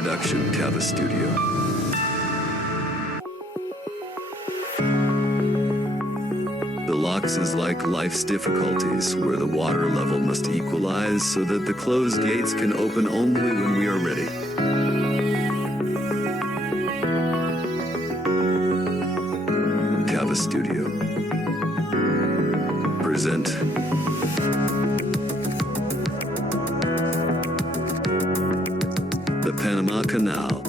production, Cava Studio. The locks is like life's difficulties, where the water level must equalize so that the closed gates can open only when we are ready. Cava Studio present the Panama Canal.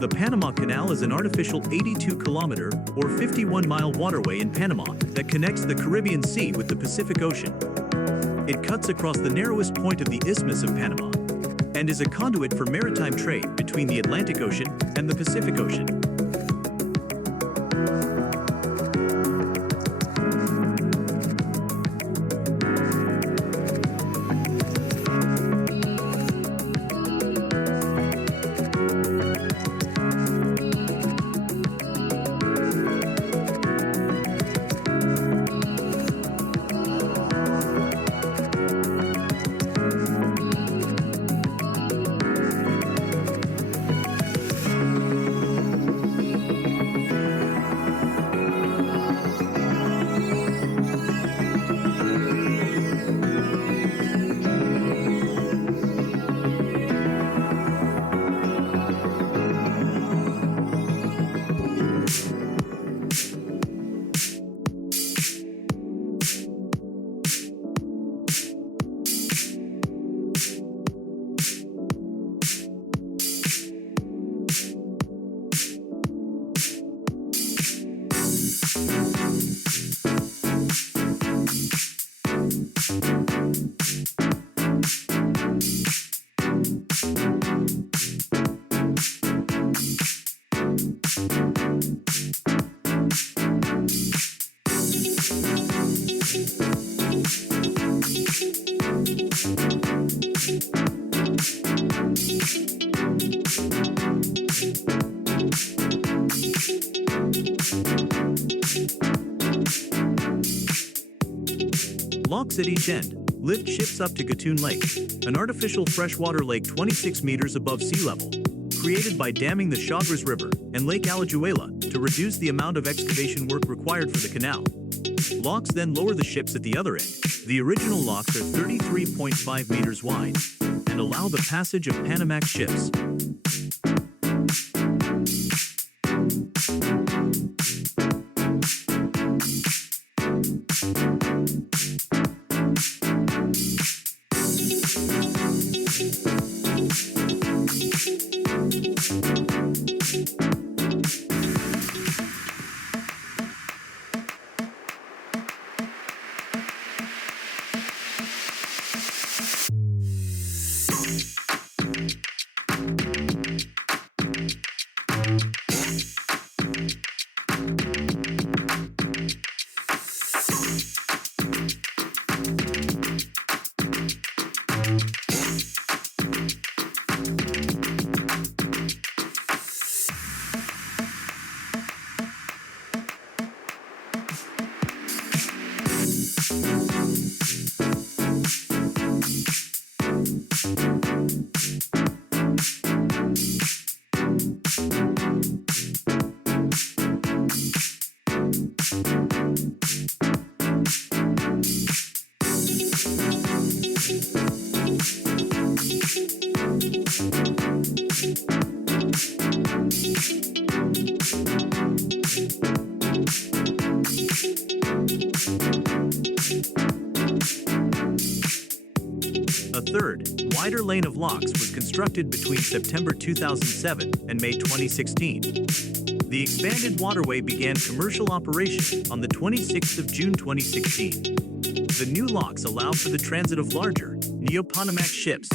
The Panama Canal is an artificial 82-kilometer or 51-mile waterway in Panama that connects the Caribbean Sea with the Pacific Ocean. It cuts across the narrowest point of the Isthmus of Panama and is a conduit for maritime trade between the Atlantic Ocean and the Pacific Ocean. Locks at each end lift ships up to Gatun Lake, an artificial freshwater lake 26 meters above sea level, created by damming the Chagres River and Lake Alajuela to reduce the amount of excavation work required for the canal. Locks then lower the ships at the other end. The original locks are 33.5 meters wide and allow the passage of Panamax ships. A third, wider lane of locks was constructed between September 2007 and May 2016. The expanded waterway began commercial operation on the 26th of June 2016. The new locks allow for the transit of larger, Neopanamax ships.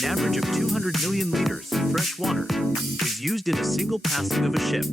An average of 200 million liters of fresh water is used in a single passing of a ship.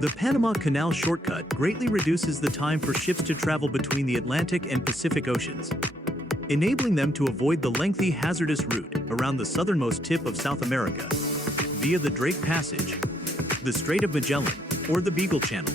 The Panama Canal shortcut greatly reduces the time for ships to travel between the Atlantic and Pacific Oceans, enabling them to avoid the lengthy hazardous route around the southernmost tip of South America via the Drake Passage, the Strait of Magellan, or the Beagle Channel.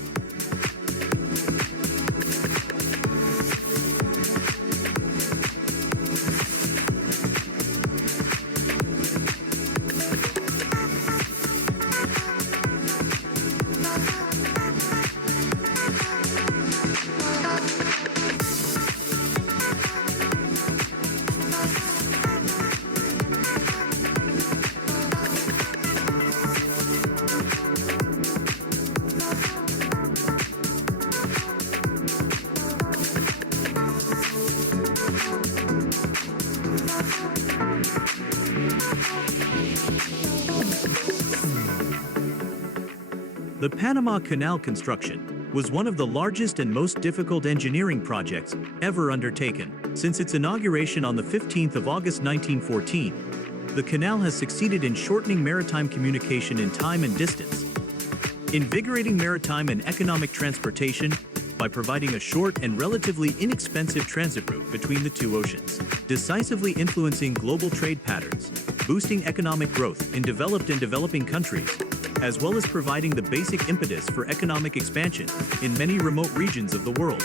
The Panama Canal construction was one of the largest and most difficult engineering projects ever undertaken. Since its inauguration on the 15th of August 1914, the canal has succeeded in shortening maritime communication in time and distance, invigorating maritime and economic transportation by providing a short and relatively inexpensive transit route between the two oceans, decisively influencing global trade patterns, boosting economic growth in developed and developing countries, as well as providing the basic impetus for economic expansion in many remote regions of the world.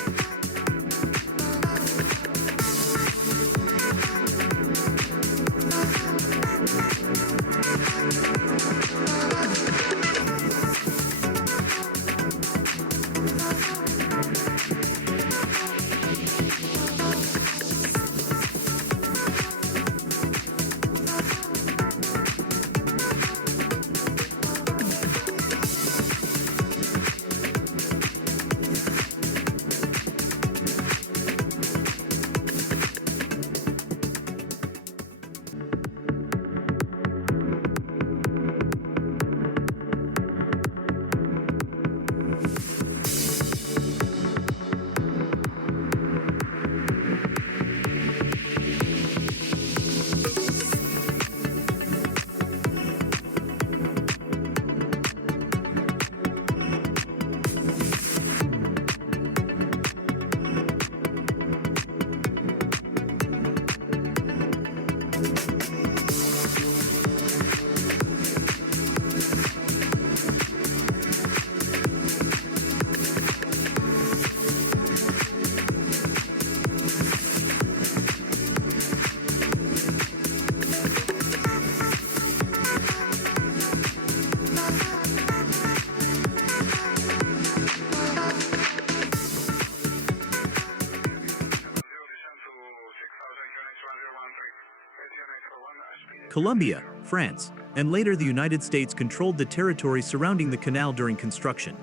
Colombia, France, and later the United States controlled the territory surrounding the canal during construction.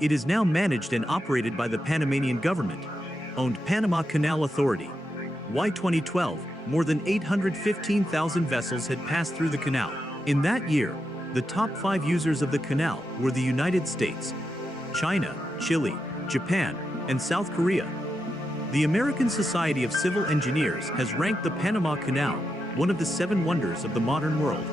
It is now managed and operated by the Panamanian government, owned Panama Canal Authority. By 2012, more than 815,000 vessels had passed through the canal. In that year, the top 5 users of the canal were the United States, China, Chile, Japan, and South Korea. The American Society of Civil Engineers has ranked the Panama Canal one of the 7 wonders of the modern world.